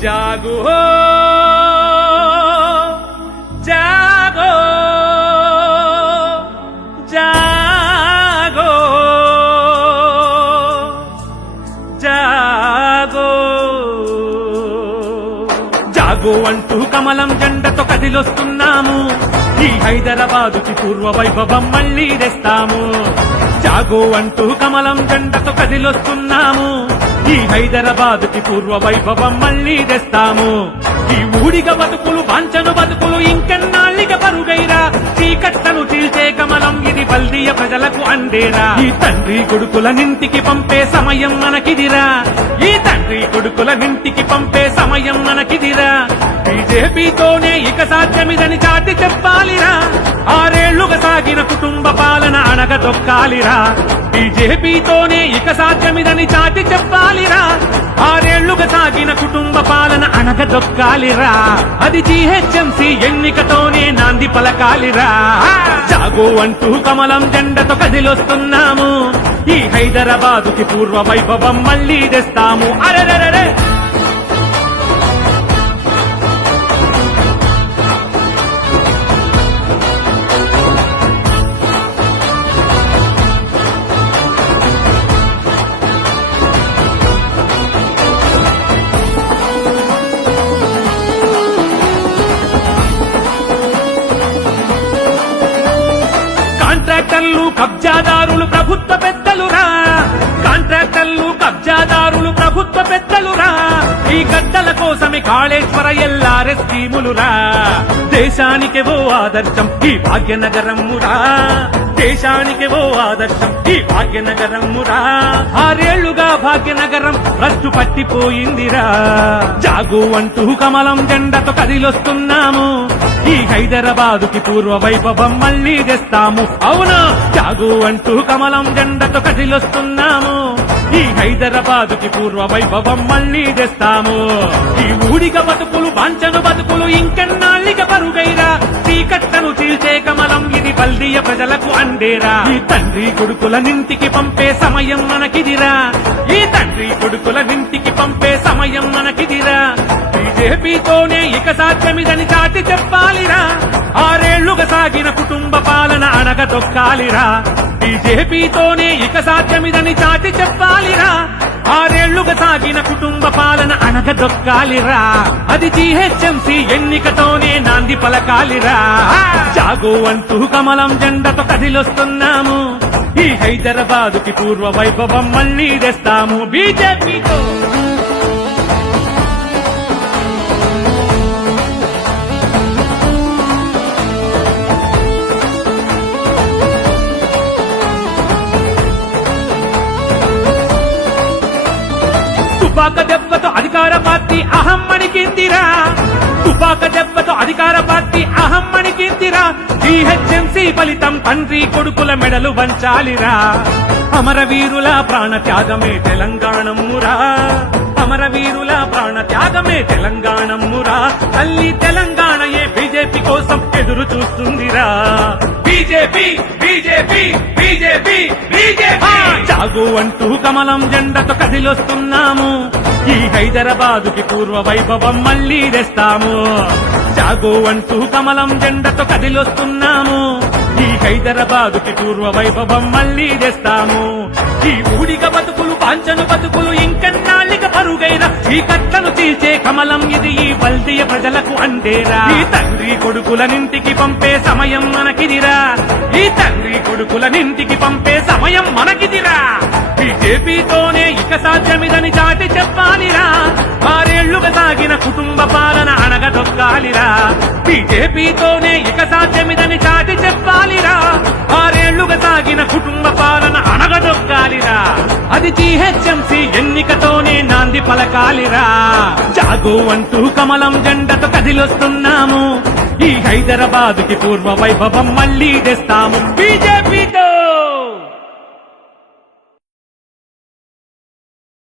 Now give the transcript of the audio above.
जागो जागो जागो जागो जागो అంటూ కమలం జెండతో కదిలొస్తున్నాము ఈ హైదరాబాదుకి పూర్వ వైభవం మళ్ళీ తెస్తాము జాగో అంటూ కమలం జెండతో కదిలొస్తున్నాము ఈ హైదరాబాదుకి పూర్వ వైభవం మళ్ళీ తెస్తాము ఈ ఊడిగ బతుకులు వాంఛను బతుకులు ఇంకెన్నాళ్ళిగ పరుగైరా చీకట్టను చీల్చే కమలం ఇది బల్దియ ప్రజలకు అందేరా ఈ తండ్రి కొడుకుల నింటికి పంపే సమయం మనకిదిరా ఈ తండ్రి కొడుకుల నింటికి పంపే సమయం మనకిదిరా బీజేపీతోనే ఇక సాధ్యమిదని చాటి చెప్పాలిరా ఆరేళ్లుగా సాగిన కుటుంబ పాలన అణగదొక్కాలిరా బీజేపీతోనే ఇక సాధ్యమిదని చాటి చెప్పాలిరా ఆరేళ్లుగా సాగిన కుటుంబ పాలన అణగదొక్కాలిరా అది జీహెచ్ఎంసీ ఎన్నికతోనే నాంది పలకాలిరా జాగో అంటూ కమలం జెండతో కదిలొస్తున్నాము ఈ హైదరాబాదుకి పూర్వ వైభవం మళ్ళీ తెస్తాము అరెరెరెరే కాంట్రాక్టర్లు కబ్జాదారులు ప్రభుత్వ పెద్దలురా కాంట్రాక్టర్లు కబ్జాదారులు ప్రభుత్వ పెద్దలురా ఈ గద్దల కోసమే కాళేశ్వర ఎల్లారె స్కీములురా దేశానికే ఓ ఆదర్శం ఈ భాగ్యనగరమురా దేశానికే ఓ ఆదర్శం ఈ భాగ్యనగరమురా ఆరేళ్లుగా భాగ్యనగరం రచ్చు పట్టిపోయిందిరా జాగు అంటూ కమలం జెండతో కదిలొస్తున్నాము ఈ హైదరాబాదుకి పూర్వ వైభవం మళ్ళీ తెస్తాము అవునా జాగు అంటూ కమలం జెండతో కదిలొస్తున్నాము ఈ హైదరాబాదుకి పూర్వ వైభవం మళ్ళీ తెస్తాము ఈ ఊడిగ బతుకులు వాంఛను బతుకులు ఇంకెన్నాళ్ళిగ పరుగైరా చీకట్టను చీల్చే కమలం ఇది బల్దియ ప్రజలకు అందేరా ఈ తండ్రి కొడుకుల నింటికి పంపే సమయం మనకిదిరా ఈ తండ్రి కొడుకుల నింటికి పంపే సమయం మనకిదిరా బీజేపీతోనే ఇక సాధ్యమిదని చాటి చెప్పాలిరా ఆరేళ్లుగా సాగిన కుటుంబ పాలన అణగదొక్కాలిరా బీజేపీతోనే ఇక సాధ్యమిదని చాటి చెప్పాలిరా ఆరేళ్లుగా సాగిన కుటుంబ పాలన అణగదొక్కాలిరా అది జీహెచ్ఎంసీ ఎన్నికతోనే నాంది పలకాలిరా జాగో అంటూ కమలం జెండతో కదిలొస్తున్నాము ఈ హైదరాబాదుకి పూర్వ వైభవం మళ్ళీ తెస్తాము బీజేపీతో తుపాక దెబ్బతో అధికార పార్టీ అహం మణికిందిరా తుపాక దెబ్బతో అధికార పార్టీ అహం మణికిందిరా జీహెచ్ఎంసీ ఫలితం తండ్రి కొడుకుల మెడలు వంచాలిరా అమరవీరుల ప్రాణ త్యాగమే తెలంగాణమురా అమరవీరుల ప్రాణ త్యాగమే తెలంగాణమురా తల్లి తెలంగాణయే బీజేపీ కోసం ఎదురు చూస్తుందిరా బీజేపీ బీజేపీ బీజేపీ బీజేపీ జాగో అంటూ కమలం జెండతో కదిలొస్తున్నాము ఈ హైదరాబాదుకి పూర్వ వైభవం మళ్ళీ తెస్తాము జాగో అంటూ కమలం జెండతో కదిలొస్తున్నాము ఈ హైదరాబాదుకి పూర్వ వైభవం మళ్ళీ తెస్తాము ఈ ఊడిగ బతుకులు వాంఛను బతుకులు ఇంకెన్నాళ్ళిగ పరుగైన చీకట్లను చీల్చే కమలం ఇది ఈ బల్దియ ప్రజలకు అందేరా ఈ తండ్రి కొడుకుల నింటికి పంపే సమయం మనకిదిరా ఈ తండ్రి కొడుకుల నింటికి పంపే సమయం మనకిదిరా బీజేపీతోనే ఇక సాధ్యమిదని చాటి చెప్పాలిరా ఆరేళ్లుగా సాగిన కుటుంబ పాలన అణగదొక్కాలిరా బీజేపీతోనే ఇక సాధ్యమిదని చాటి చెప్పాలిరా ఆరేళ్లుగా సాగిన కుటుంబ పాలన అణగదొక్కాలిరా అది జీహెచ్ఎంసీ ఎన్నికతోనే నాంది పలకాలిరా జాగో అంటూ కమలం జెండతో కదిలొస్తున్నాము ఈ హైదరాబాదుకి పూర్వ వైభవం మళ్ళీ తెస్తాము బీజేపీతో